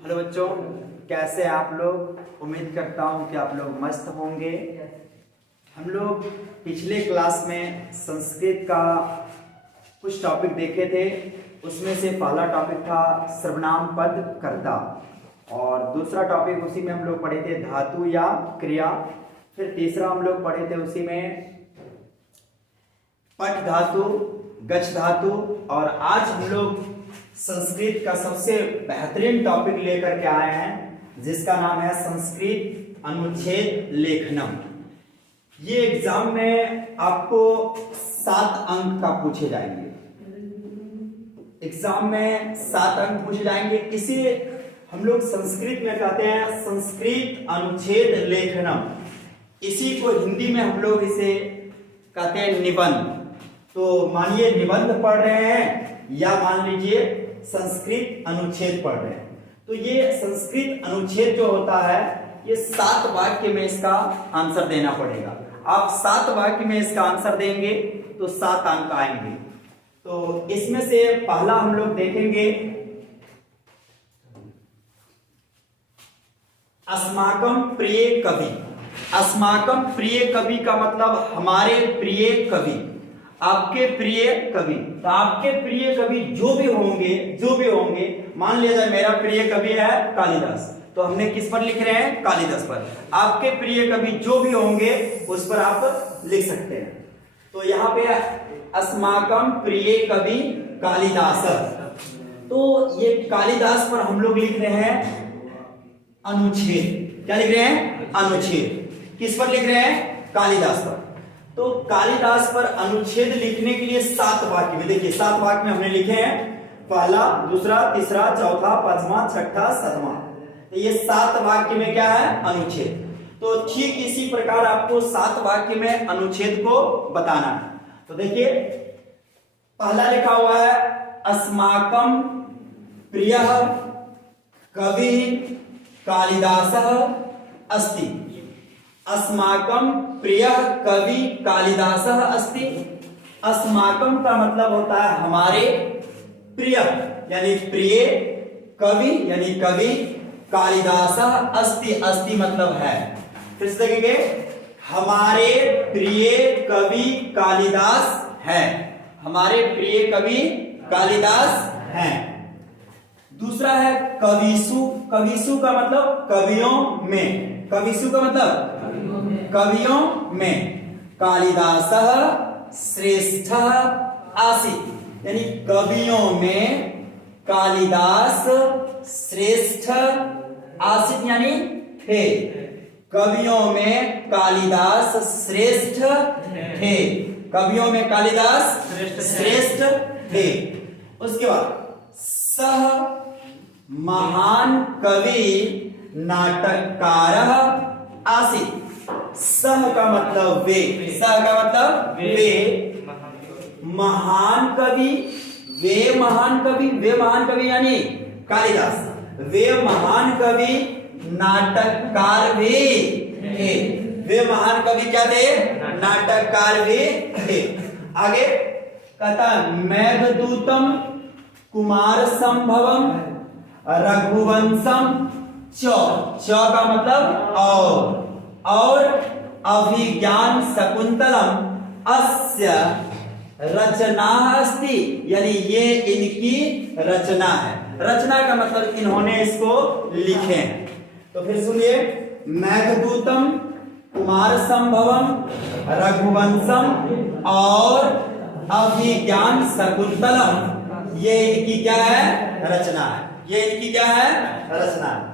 Hello बच्चों, कैसे आप लोग। उम्मीद करता हूँ कि आप लोग मस्त होंगे। हम लोग पिछले क्लास में संस्कृत का कुछ टॉपिक देखे थे। उसमें से पहला टॉपिक था सर्वनाम पद कर्ता, और दूसरा टॉपिक उसी में हम लोग पढ़े थे धातु या क्रिया। फिर तीसरा हम लोग पढ़े थे उसी में पठ धातु, गच्छ धातु। और आज हम लोग संस्कृत का सबसे बेहतरीन टॉपिक लेकर के आए हैं, जिसका नाम है संस्कृत अनुच्छेद लेखनम। ये एग्जाम में आपको 7 अंक का पूछे जाएंगे। एग्जाम में 7 अंक पूछे जाएंगे। इसे हम लोग संस्कृत में कहते हैं संस्कृत अनुच्छेद लेखनम। इसी को हिंदी में हम लोग इसे कहते हैं निबंध। तो मानिए निबंध पढ़ रहे हैं या मान लीजिए संस्कृत अनुच्छेद पढ़ रहे हैं, तो ये संस्कृत अनुच्छेद जो होता है ये 7 वाक्य में इसका आंसर देना पड़ेगा। आप 7 वाक्य में इसका आंसर देंगे तो 7 अंक आएंगे। तो इसमें से पहला हम लोग देखेंगे अस्माकं प्रिय कवि। अस्माकं प्रिय कवि का मतलब हमारे प्रिय कवि, आपके प्रिय कवि। तो आपके प्रिय कवि जो भी होंगे, मान लिया जाए मेरा प्रिय कवि है कालिदास, तो हमने किस पर लिख रहे हैं? कालिदास पर। आपके प्रिय कवि जो भी होंगे उस पर आप लिख सकते हैं। तो यहाँ पे अस्माकं प्रिय कवि कालिदास, तो ये कालिदास पर हम लोग लिख रहे हैं अनुच्छेद। क्या लिख रहे हैं? अनुच्छेद। किस पर लिख रहे हैं? कालिदास पर। तो कालिदास पर अनुच्छेद लिखने के लिए 7 वाक्य में, देखिए 7 वाक्य में हमने लिखे हैं पहला, दूसरा, तीसरा, चौथा, पांचवा, छठा, सातवां। तो ये 7 वाक्य में क्या है? अनुच्छेद। तो ठीक इसी प्रकार आपको 7 वाक्य में अनुच्छेद को बताना है। तो देखिए पहला लिखा हुआ है अस्माकं प्रियः कवि कालिदासः अस्ति। अस्माकं प्रियः कवि कालिदासः अस्ति। अस्माकं का मतलब होता है हमारे, प्रिय यानी प्रिय, कवि यानी कवि, कालिदासः अस्ति, अस्ति मतलब है। फिर से देखेंगे हमारे प्रिय कवि कालिदास है, हमारे प्रिय कवि कालिदास हैं। दूसरा है कविसु। कविसु का मतलब कवियों में, कविसु का मतलब कवियों में। कालिदासः श्रेष्ठः आसीत्, यानी कवियों में कालिदास श्रेष्ठ आसीत् यानी थे। कवियों में कालिदास श्रेष्ठ थे, कवियों में कालिदास श्रेष्ठ थे। उसके बाद सह महान कवि नाटककारः आसीत्। सह का मतलब वे, सह का मतलब वे महान कवि, वे महान कवि, वे महान कवि यानी कालिदास, वे महान कवि नाटककार भी थे। वे महान कवि क्या थे? नाटककार भी थे। आगे कहता मेघदूतम कुमार संभवम रघुवंशम च का मतलब और अभिज्ञान शकुंतलम अस्य रचना अस्ति, यानी ये इनकी रचना है। रचना का मतलब इन्होंने इसको लिखे हैं। तो फिर सुनिए मेघदूतम कुमार संभवम रघुवंशम और अभिज्ञान शकुंतलम, ये इनकी क्या है? रचना है। ये इनकी क्या है? रचना है।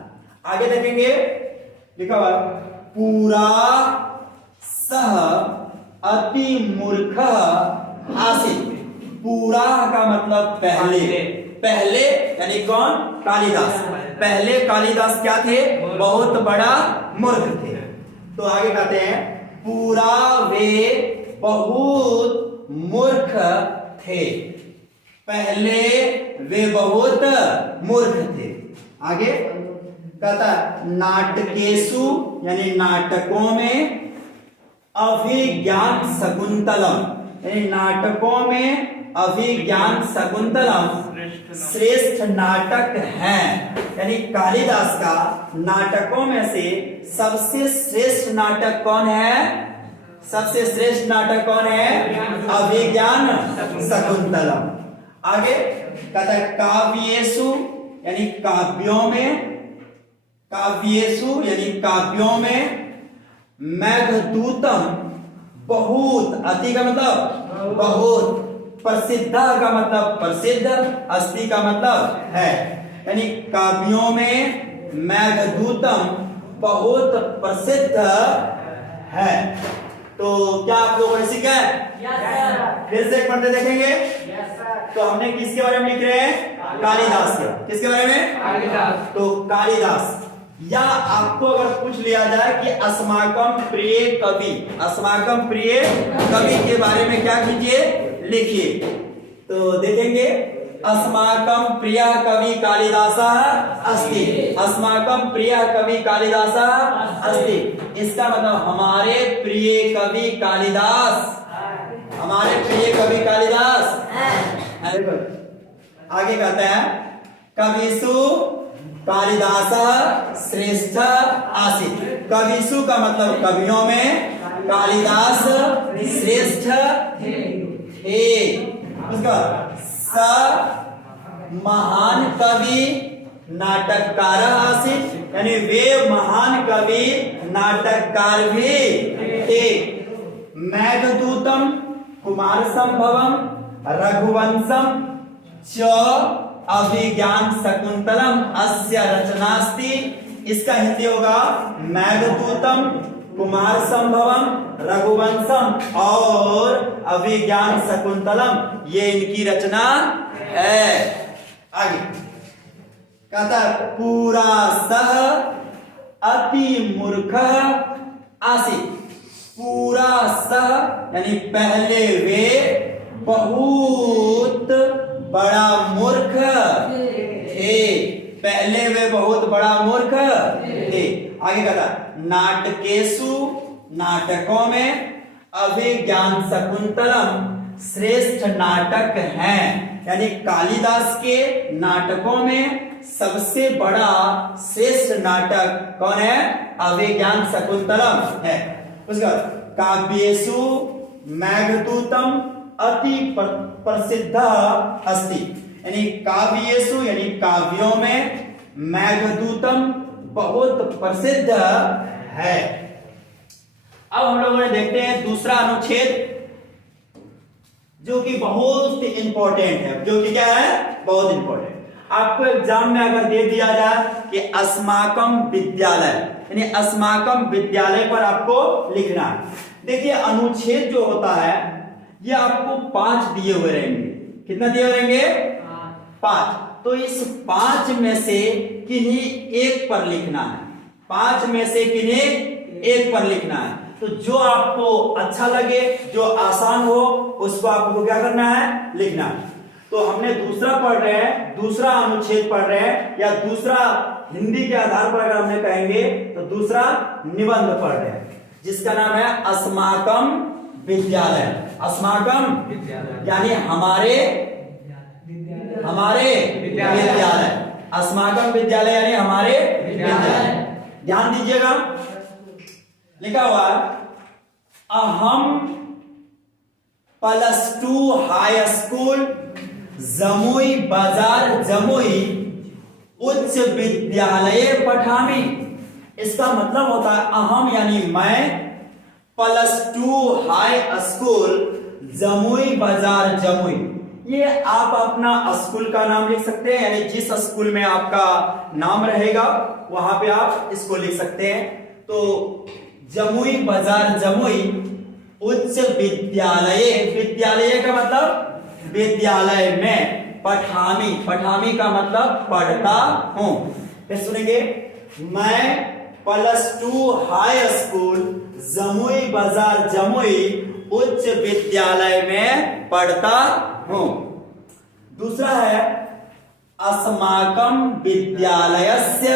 आगे देखेंगे लिखा हुआ पूरा सह अति मूर्ख आसीत्। पूरा का मतलब पहले, पहले यानी कौन? कालिदास। पहले कालिदास क्या थे? बहुत बड़ा मूर्ख थे। तो आगे कहते हैं पूरा वे बहुत मूर्ख थे, पहले वे बहुत मूर्ख थे। आगे कहता नाटकेशु यानी नाटकों में अभिज्ञान शकुंतलम, यानी नाटकों में अभिज्ञान शकुंतलम श्रेष्ठ नाटक है। यानी कालिदास का नाटकों में से सबसे श्रेष्ठ नाटक कौन है? सबसे श्रेष्ठ नाटक कौन है? अभिज्ञान शकुंतलम। आगे कहता है काव्येषु यानी काव्यों में, काव्येषु यानी काव्यों में मेघदूतम बहुत, अति का मतलब बहुत, प्रसिद्ध का मतलब प्रसिद्ध, अस्ति का मतलब है। यानी काव्यों में मेघदूतम बहुत प्रसिद्ध है। तो क्या आप लोगों ने सीखा है? फिर से एक पढ़ते देखेंगे। तो हमने किसके बारे में लिख रहे हैं? कालिदास के। किसके बारे में? कालिदास। तो कालिदास, या आपको अगर पूछ लिया जाए कि अस्माकं प्रिय कवि, अस्माकं प्रिय कवि के बारे में क्या कीजिए? लिखिए। तो देखेंगे अस्माकं प्रिय कवि कालिदासः अस्ति, अस्माकं प्रिय कवि कालिदासः अस्ति। इसका मतलब हमारे प्रिय कवि कालिदास, हमारे प्रिय कवि कालिदास। आगे कहते हैं कविषु कालिदासः श्रेष्ठ आसीत्। कविषु का मतलब कवियों में, कालिदास श्रेष्ठ थे। उसके बाद स महान कवि नाटककार आसीत्, यानी वे महान कवि नाटककार भी थे। मेघदूतम कुमार संभवम रघुवंशम च अभिज्ञान शकुंतलम अस्य रचनास्ति। इसका हिंदी होगा मेघदूतम कुमार संभवम रघुवंशम और अभिज्ञान शकुंतलम, ये इनकी रचना है। आगे कहता है पूरा सह अति मूर्ख आसीत्। पूरा सह यानी पहले वे बहुत बड़ा मूर्ख थे, पहले वे बहुत बड़ा मूर्ख थे। आगे कहता नाटकेषु नाटकों में अभिज्ञान शकुंतलम श्रेष्ठ नाटक है। यानी कालिदास के नाटकों में सबसे बड़ा श्रेष्ठ नाटक कौन है? अभिज्ञान शकुंतलम है। उसका काव्येषु मेघदूतम अति प्रसिद्ध अस्ति। यानी काव्येषु यानी काव्यों में मेघदूतम बहुत प्रसिद्ध है। अब हम लोगों ने देखते हैं दूसरा अनुच्छेद जो कि बहुत इंपॉर्टेंट है। जो कि क्या है? बहुत इंपॉर्टेंट। आपको एग्जाम में अगर दे दिया जाए कि अस्माकं विद्यालय, यानी अस्माकं विद्यालय पर आपको लिखना है। देखिए अनुच्छेद जो होता है ये आपको 5 दिए हुए रहेंगे। कितना दिए हुए रहेंगे? 5। तो इस 5 में से किन्हीं एक पर लिखना है। 5 में से किन्हीं एक पर लिखना है। तो जो आपको अच्छा लगे, जो आसान हो, उसको आपको क्या करना है? लिखना है। तो हमने दूसरा पढ़ रहे हैं, दूसरा अनुच्छेद पढ़ रहे हैं, या दूसरा हिंदी के आधार पर अगर हमने कहेंगे तो दूसरा निबंध पढ़ रहे हैं, जिसका नाम है अस्माकं विद्यालय। अस्माकं यानी हमारे विद्यालय। अस्माकं विद्यालय यानी हमारे विद्यालय। ध्यान दीजिएगा, लिखा हुआ अहम +2 हाई स्कूल जमुई बाजार जमुई उच्च विद्यालय पठामी। इसका मतलब होता है अहम यानी मैं, +2 हाई स्कूल जमुई बाजार जमुई। ये आप अपना स्कूल का नाम लिख सकते हैं, यानी जिस स्कूल में आपका नाम रहेगा वहां पे आप इसको लिख सकते हैं। तो जमुई बाजार जमुई उच्च विद्यालय, विद्यालय का मतलब विद्यालय में, पठामी, पठामी का मतलब पढ़ता हूं। फिर सुनेंगे मैं +2 हाई स्कूल जमुई बाजार जमुई उच्च विद्यालय में पढ़ता हूं। दूसरा है अस्माकं विद्यालयस्य,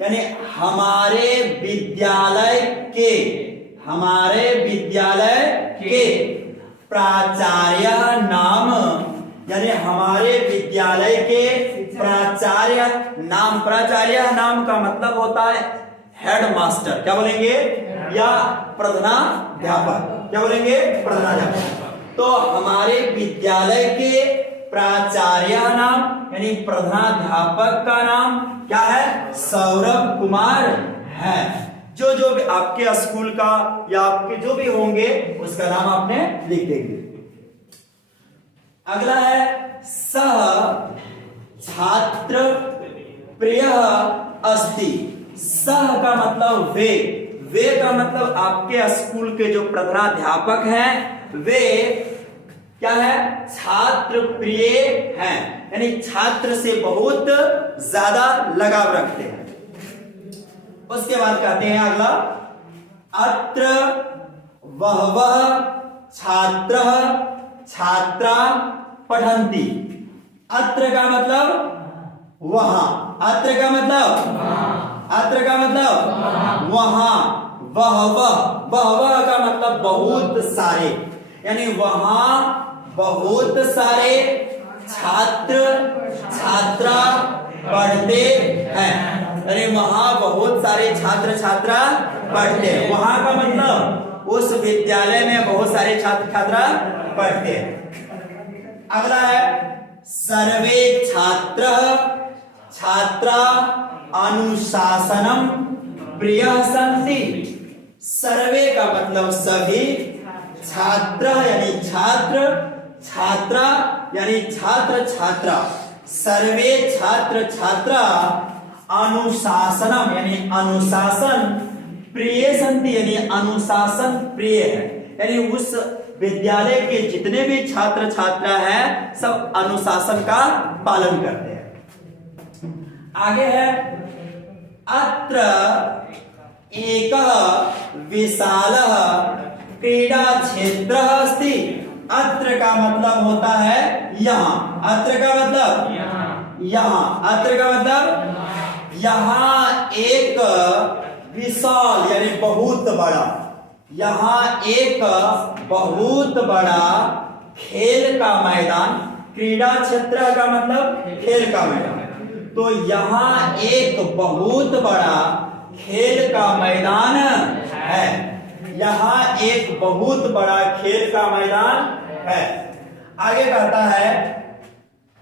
यानी हमारे विद्यालय के, हमारे विद्यालय के प्राचार्य नाम, यानी हमारे विद्यालय के प्राचार्य नाम। प्राचार्य नाम का मतलब होता है हेड मास्टर, क्या बोलेंगे, या प्रधानाध्यापक, क्या बोलेंगे, प्रधानाध्यापक। तो हमारे विद्यालय के प्राचार्य नाम यानी प्रधानाध्यापक का नाम क्या है, सौरभ कुमार है। जो जो भी आपके स्कूल का या आपके जो भी होंगे उसका नाम आपने लिख देंगे। अगला है सह छात्र प्रिय अस्ति। सह का मतलब वे का मतलब आपके स्कूल के जो प्रधानाध्यापक हैं वे क्या है, छात्र प्रिय हैं, यानी छात्र से बहुत ज्यादा लगाव रखते हैं। उसके बाद कहते हैं अगला, अत्र वह छात्र छात्रा पठन्ति। अत्र का मतलब वहां, अत्र का मतलब अत्र का मतलब वहां, वह का मतलब बहुत सारे, यानी वहां बहुत सारे छात्र छात्रा पढ़ते हैं, यानी वहां बहुत सारे छात्र छात्रा पढ़ते हैं। वहां का मतलब उस विद्यालय में बहुत सारे छात्र छात्रा पढ़ते हैं। अगला है सर्वे छात्र छात्रा अनुशासनम प्रिय सन्ति। सर्वे का मतलब सभी, छात्र यानी छात्र, छात्रा यानी छात्र छात्रा, सर्वे छात्र छात्रा अनुशासनम यानी अनुशासन, प्रिय सन्ति यानी अनुशासन प्रिय है, यानी उस विद्यालय के जितने भी छात्र छात्रा हैं सब अनुशासन का पालन करते हैं। आगे है अत्र एक विशाल क्रीडा क्षेत्र अस्ति। अत्र का मतलब होता है यहाँ, अत्र का मतलब यहाँ, अत्र का मतलब यहाँ एक विशाल यानी बहुत बड़ा, यहाँ एक बहुत बड़ा खेल का मैदान, क्रीडा क्षेत्र का मतलब खेल का मैदान, तो यहाँ एक बहुत बड़ा खेल का मैदान है, यहाँ एक बहुत बड़ा खेल का मैदान है। आगे कहता है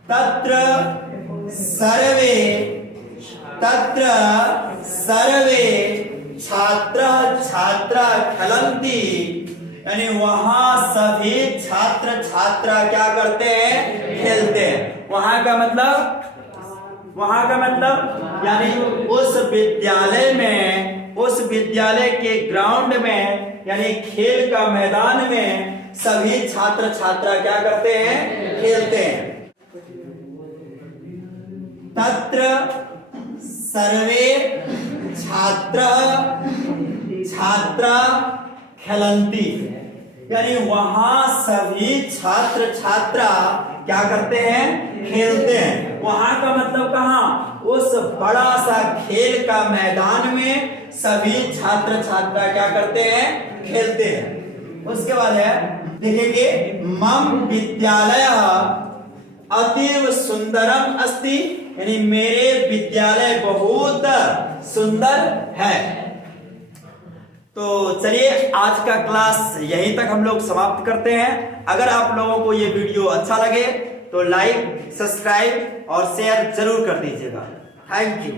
तत्र सर्वे छात्र छात्रा खेलन्ति, यानी वहां सभी छात्र छात्रा क्या करते हैं, खेलते हैं। वहां का मतलब यानी उस विद्यालय में, उस विद्यालय के ग्राउंड में यानी खेल का मैदान में सभी छात्र छात्रा क्या करते हैं, खेलते हैं। तत्र सर्वे छात्र छात्रा खेलन्ति, यानी वहां सभी छात्र छात्रा क्या करते हैं, खेलते हैं। वहां का मतलब कहां, उस बड़ा सा खेल का मैदान में सभी छात्र छात्रा क्या करते हैं, खेलते हैं। उसके बाद है देखेंगे मम विद्यालय अतीव सुंदरम अस्ति, यानी मेरे विद्यालय बहुत सुंदर है। तो चलिए आज का क्लास यहीं तक हम लोग समाप्त करते हैं। अगर आप लोगों को ये वीडियो अच्छा लगे तो लाइक, सब्सक्राइब और शेयर जरूर कर दीजिएगा। Thank you.